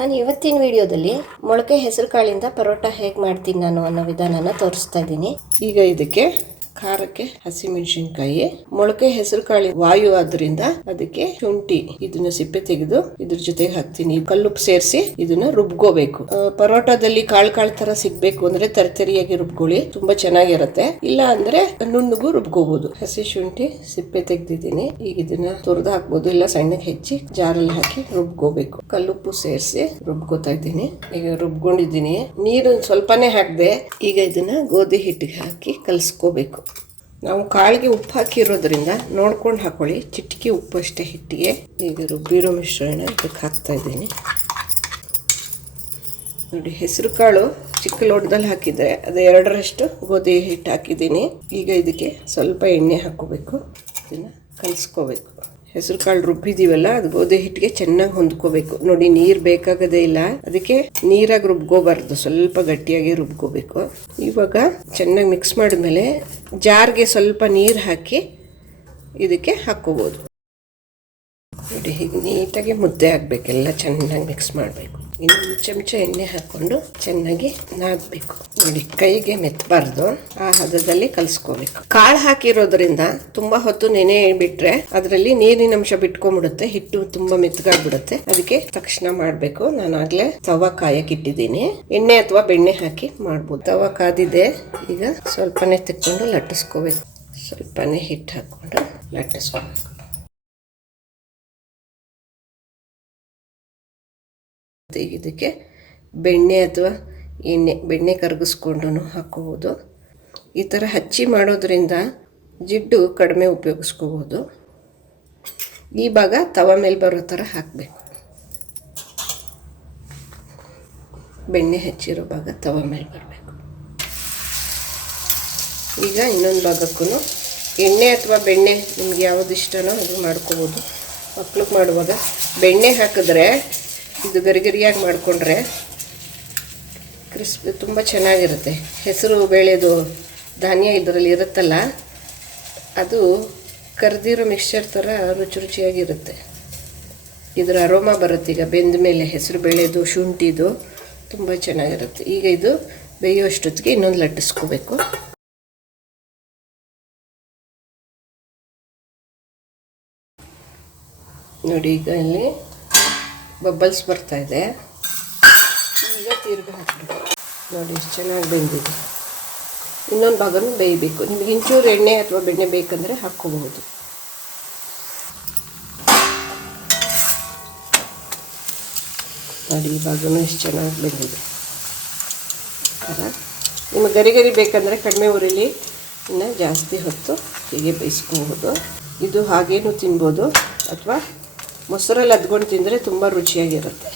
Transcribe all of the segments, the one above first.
ನಾನು ಇವತ್ತಿನ ವಿಡಿಯೋದಲ್ಲಿ ಮೊಳಕೆ ಹೆಸರು ಕಾಳಿಂದ ಪರೋಟ ಹೇಗೆ ಮಾಡ್ತೀನಿ ನಾನು ಅನ್ನೋ ವಿಧಾನನ ತೋರಿಸ್ತಾ ಇದ್ದೀನಿ. ಈಗ ಇದಕ್ಕೆ ಖಾರಕ್ಕೆ ಹಸಿಮೆಣಸಿನಕಾಯಿ, ಮೊಳಕೆ ಹೆಸರು ಕಾಳಿ ವಾಯು ಆದ್ರಿಂದ ಅದಕ್ಕೆ ಶುಂಠಿ ಇದನ್ನ ಸಿಪ್ಪೆ ತೆಗೆದು ಇದ್ರ ಜೊತೆಗೆ ಹಾಕ್ತೀನಿ. ಕಲ್ಲುಪ್ಪು ಸೇರಿಸಿ ಇದನ್ನ ರುಬ್ಕೋಬೇಕು. ಪರೋಟದಲ್ಲಿ ಕಾಳು ತರ ಸಿಗ್ಬೇಕು ಅಂದ್ರೆ ತರಿತರಿಯಾಗಿ ರುಬ್ಕೊಳ್ಳಿ, ತುಂಬಾ ಚೆನ್ನಾಗಿರುತ್ತೆ. ಇಲ್ಲ ಅಂದ್ರೆ ನುಣ್ಣಗೂ ರುಬ್ಕೋಬಹುದು. ಹಸಿ ಶುಂಠಿ ಸಿಪ್ಪೆ ತೆಗ್ದಿದ್ದೀನಿ. ಈಗ ಇದನ್ನ ತುರಿದು ಹಾಕ್ಬೋದು, ಇಲ್ಲ ಸಣ್ಣಗೆ ಹೆಚ್ಚಿ ಜಾರಲ್ಲಿ ಹಾಕಿ ರುಬ್ಕೋಬೇಕು. ಕಲ್ಲುಪ್ಪು ಸೇರಿಸಿ ರುಬ್ಕೋತಾ ಇದ್ದೀನಿ. ಈಗ ರುಬ್ಕೊಂಡಿದ್ದೀನಿ, ನೀರು ಸ್ವಲ್ಪನೇ ಹಾಕಿದೆ. ಈಗ ಇದನ್ನ ಗೋಧಿ ಹಿಟ್ಟಿಗೆ ಹಾಕಿ ಕಲಸ್ಕೋಬೇಕು. ನಾವು ಕಾಳಿಗೆ ಉಪ್ಪು ಹಾಕಿರೋದ್ರಿಂದ ನೋಡ್ಕೊಂಡು ಹಾಕೊಳ್ಳಿ. ಚಿಟಿಕೆ ಉಪ್ಪು ಅಷ್ಟೇ ಹಿಟ್ಟಿಗೆ. ಈಗ ರುಬ್ಬಿರೋ ಮಿಶ್ರಣ ಇದಕ್ಕೆ ಹಾಕ್ತಾ ಇದ್ದೀನಿ. ನೋಡಿ, ಹೆಸರು ಕಾಳು ಚಿಕ್ಕ ಲೋಟದಲ್ಲಿ ಹಾಕಿದರೆ ಅದು 2ರಷ್ಟು ಗೋಧಿ ಹಿಟ್ಟು ಹಾಕಿದ್ದೀನಿ. ಈಗ ಇದಕ್ಕೆ ಸ್ವಲ್ಪ ಎಣ್ಣೆ ಹಾಕ್ಕೋಬೇಕು. ಇದನ್ನು ಕಲಿಸ್ಕೋಬೇಕು. ಹೆಸರು ಕಾಳು ರುಬ್ಬಿದೀವಲ್ಲ, ಅದು ಗೋಧಿ ಹಿಟ್ಟಿಗೆ ಚೆನ್ನಾಗಿ ಹೊಂದ್ಕೋಬೇಕು. ನೋಡಿ, ನೀರು ಬೇಕಾಗದೇ ಇಲ್ಲ, ಅದಕ್ಕೆ ನೀರಾಗಿ ರುಬ್ಕೋಬಾರ್ದು, ಸ್ವಲ್ಪ ಗಟ್ಟಿಯಾಗಿ ರುಬ್ಕೋಬೇಕು. ಇವಾಗ ಚೆನ್ನಾಗಿ ಮಿಕ್ಸ್ ಮಾಡಿದ್ಮೇಲೆ ಜಾರ್ಗೆ ಸ್ವಲ್ಪ ನೀರು ಹಾಕಿ ಇದಕ್ಕೆ ಹಾಕ್ಕೋಬೋದು. ನೋಡಿ, ಹೀಗೆ ನೀಟಾಗಿ ಮುದ್ದೆ ಆಗಬೇಕೆಲ್ಲ ಚೆನ್ನಾಗಿ ಮಿಕ್ಸ್ ಮಾಡಬೇಕು. ಇನ್ನೊಂದು ಚಮಚ ಎಣ್ಣೆ ಹಾಕ್ಕೊಂಡು ಚೆನ್ನಾಗಿ ನಾದಬೇಕು. ನೋಡಿ, ಕೈಗೆ ಮೆತ್ತಬಾರ್ದು, ಆ ಹದದಲ್ಲಿ ಕಲಿಸ್ಕೋಬೇಕು. ಕಾಳು ಹಾಕಿರೋದ್ರಿಂದ ತುಂಬಾ ಹೊತ್ತು ನೆನೆ ಬಿಟ್ರೆ ಅದರಲ್ಲಿ ನೀರಿನ ಅಂಶ ಬಿಟ್ಕೊಂಡ್ಬಿಡುತ್ತೆ, ಹಿಟ್ಟು ತುಂಬಾ ಮೆತ್ತಗಾಗ್ಬಿಡುತ್ತೆ. ಅದಕ್ಕೆ ತಕ್ಷಣ ಮಾಡಬೇಕು. ನಾನು ಆಗ್ಲೇ ತವಾ ಕಾಯಕ್ಕೆ ಇಟ್ಟಿದ್ದೀನಿ. ಎಣ್ಣೆ ಅಥವಾ ಬೆಣ್ಣೆ ಹಾಕಿ ಮಾಡ್ಬೋದು. ತವಾ ಕಾದಿದೆ. ಈಗ ಸ್ವಲ್ಪನೇ ತೆಕ್ಕೊಂಡು ಲಟ್ಟಿಸ್ಕೋಬೇಕು. ಸ್ವಲ್ಪನೇ ಹಿಟ್ಟು ಹಾಕ್ಕೊಂಡು ಲಟ್ಟಿಸ್ಕೋಬೇಕು. ಈಗ ಇದಕ್ಕೆ ಬೆಣ್ಣೆ ಅಥವಾ ಬೆಣ್ಣೆ ಕರಗಿಸ್ಕೊಂಡು ಹಾಕ್ಕೋಬೋದು. ಈ ಥರ ಹಚ್ಚಿ ಮಾಡೋದ್ರಿಂದ ಜಿಡ್ಡು ಕಡಿಮೆ ಉಪಯೋಗಿಸ್ಕೋಬೋದು. ಈ ಭಾಗ ತವ ಮೇಲೆ ಬರೋ ಥರ ಹಾಕಬೇಕು. ಬೆಣ್ಣೆ ಹಚ್ಚಿರೋ ಭಾಗ ತವ ಮೇಲೆ ಬರಬೇಕು. ಈಗ ಇನ್ನೊಂದು ಭಾಗಕ್ಕೂ ಎಣ್ಣೆ ಅಥವಾ ಬೆಣ್ಣೆ ನಿಮ್ಗೆ ಯಾವುದು ಇಷ್ಟನೋ ಅದು ಮಾಡ್ಕೋಬೋದು. ಮಕ್ಳಿಗೆ ಮಾಡುವಾಗ ಬೆಣ್ಣೆ ಹಾಕಿದ್ರೆ ಇದು ಗರಿಗರಿಯಾಗಿ ಮಾಡಿಕೊಂಡ್ರೆ ಕ್ರಿಸ್ಪಿ ತುಂಬ ಚೆನ್ನಾಗಿರುತ್ತೆ. ಹೆಸರು ಬೇಳೆದು ಧಾನ್ಯ ಇದರಲ್ಲಿ ಇರುತ್ತಲ್ಲ, ಅದು ಕರ್ದಿರೋ ಮಿಕ್ಸ್ಚರ್ ಥರ ರುಚಿಯಾಗಿರುತ್ತೆ. ಇದರ ಅರೋಮಾ ಬರುತ್ತೆ. ಈಗ ಬೆಂದ ಮೇಲೆ ಹೆಸರು ಬೇಳೆದು ಶುಂಠಿದು ತುಂಬ ಚೆನ್ನಾಗಿರುತ್ತೆ. ಈಗ ಇದು ಬೇಯುವಷ್ಟೊತ್ತಿಗೆ ಇನ್ನೊಂದು ಲಟ್ಟಿಸ್ಕೋಬೇಕು. ನೋಡಿ, ಈಗ ಇಲ್ಲಿ ಬಬ್ಬಲ್ಸ್ ಬರ್ತಾ ಇದೆ. ಈಗ ತಿರ್ಗಿ ಹಾಕಬೇಕು. ನೋಡಿ, ಎಷ್ಟು ಚೆನ್ನಾಗಿ ಬೆಂದಿದೆ. ಇನ್ನೊಂದು ಭಾಗನೂ ಬೇಯಬೇಕು. ನಿಮಗೆ ಇಂಚೂರು ಎಣ್ಣೆ ಅಥವಾ ಬೆಣ್ಣೆ ಬೇಕಂದರೆ ಹಾಕ್ಕೋಬಹುದು. ನೋಡಿ, ಈ ಭಾಗನೂ ಎಷ್ಟು ಚೆನ್ನಾಗಿ ಬೆಂದಿದೆ. ನಿಮಗೆ ಗರಿ ಬೇಕಂದರೆ ಕಡಿಮೆ ಉರಿಲಿ ಇನ್ನು ಜಾಸ್ತಿ ಹೊತ್ತು ಹೀಗೆ ಬೇಯಿಸ್ಕೋಬಹುದು. ಇದು ಹಾಗೇನೂ ತಿನ್ಬೋದು, ಅಥವಾ ಮೊಸರಲ್ಲಿ ಅದ್ಕೊಂಡು ತಿಂದರೆ ತುಂಬ ರುಚಿಯಾಗಿರುತ್ತೆ.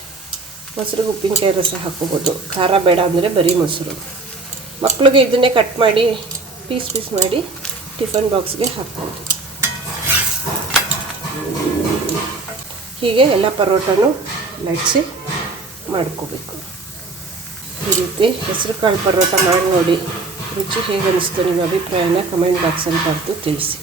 ಮೊಸರಿಗೆ ಉಪ್ಪಿನಕಾಯಿ ರಸ ಹಾಕ್ಕೋಬೋದು. ಖಾರ ಬೇಡ ಅಂದರೆ ಬರೀ ಮೊಸರು. ಮಕ್ಕಳಿಗೆ ಇದನ್ನೇ ಕಟ್ ಮಾಡಿ ಪೀಸ್ ಮಾಡಿ ಟಿಫನ್ ಬಾಕ್ಸ್ಗೆ ಹಾಕ್ಬೋದು. ಹೀಗೆ ಎಲ್ಲ ಪರೋಟನೂ ಲಟ್ಸಿ ಮಾಡ್ಕೋಬೇಕು. ಈ ರೀತಿ ಹೆಸರು ಕಾಳು ಪರೋಟ ಮಾಡಿ ನೋಡಿ. ರುಚಿ ಹೇಗೆ ಅನ್ನಿಸ್ತು, ನಿಮ್ಮ ಅಭಿಪ್ರಾಯನ ಕಮೆಂಟ್ ಬಾಕ್ಸಲ್ಲಿ ಬರೆದು ತಿಳಿಸಿ.